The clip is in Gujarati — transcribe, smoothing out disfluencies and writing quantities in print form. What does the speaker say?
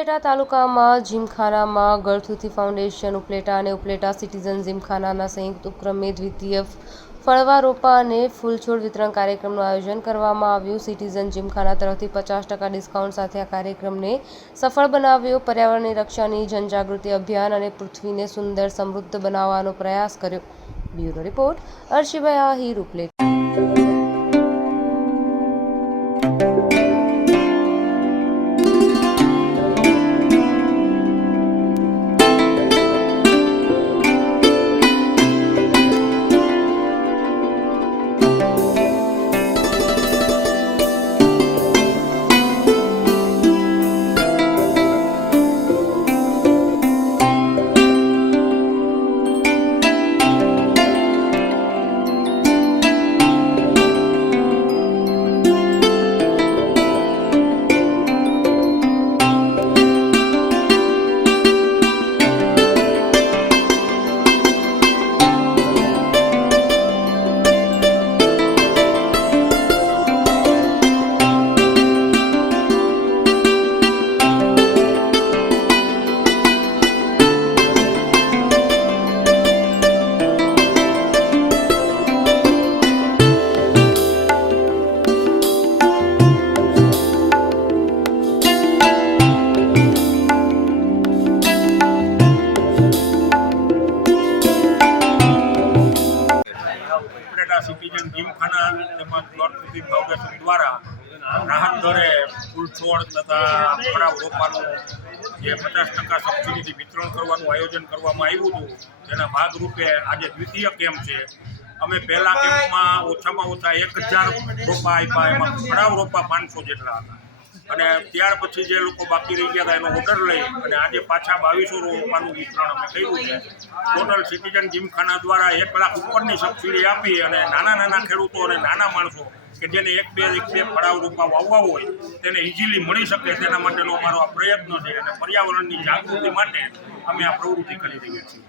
ઉપલેટા તાલુકામાં જીમખાનામાં ગળથુથી ફાઉન્ડેશન ઉપલેટા અને ઉપલેટા સિટીઝન જીમખાનાના સંયુક્ત ઉપક્રમે દ્વિતીય ફળવારોપા અને ફૂલછોડ વિતરણ કાર્યક્રમનું આયોજન કરવામાં આવ્યું। સિટીઝન જીમખાના તરફથી 50% ડિસ્કાઉન્ટ સાથે આ કાર્યક્રમને સફળ બનાવ્યો। પર્યાવરણની રક્ષાની જનજાગૃતિ અભિયાન અને પૃથ્વીને સુંદર સમૃદ્ધ બનાવવાનો પ્રયાસ કર્યો। Bureau report Arshibhai Ahir, Upleta. Citizen gymkhana તેમજ ગળથુથી ફાઉન્ડેશન દ્વારા રાહત દરે ફૂલછોડ તથા ફળા રોપાનું જે 50% સબસિડીથી વિતરણ કરવાનું આયોજન કરવામાં આવ્યું હતું, તેના ભાગરૂપે આજે દ્વિતીય કેમ્પ છે। અમે પહેલા કેમ્પમાં ઓછામાં ઓછા 1000 રોપા આપ્યા, એમાં ફળા રોપા 500 જેટલા હતા અને ત્યાર પછી જે લોકો બાકી રહી ગયા હતા એનો ઓર્ડર લઈ અને આજે પાછા 2200 રોપાનું વિતરણ અમે કર્યું છે। ટોટલ સિટીઝન જીમખાના દ્વારા 1 લાખ ઉપરની સબસિડી આપી અને નાના ખેડૂતો અને નાના માણસો કે જેને એક બે ફળાવ રોપા વાવવા હોય તેને ઇઝીલી મળી શકે તેના માટેનો અમારો આ પ્રયત્ન છે અને પર્યાવરણની જાગૃતિ માટે અમે આ પ્રવૃત્તિ કરી રહ્યા છીએ।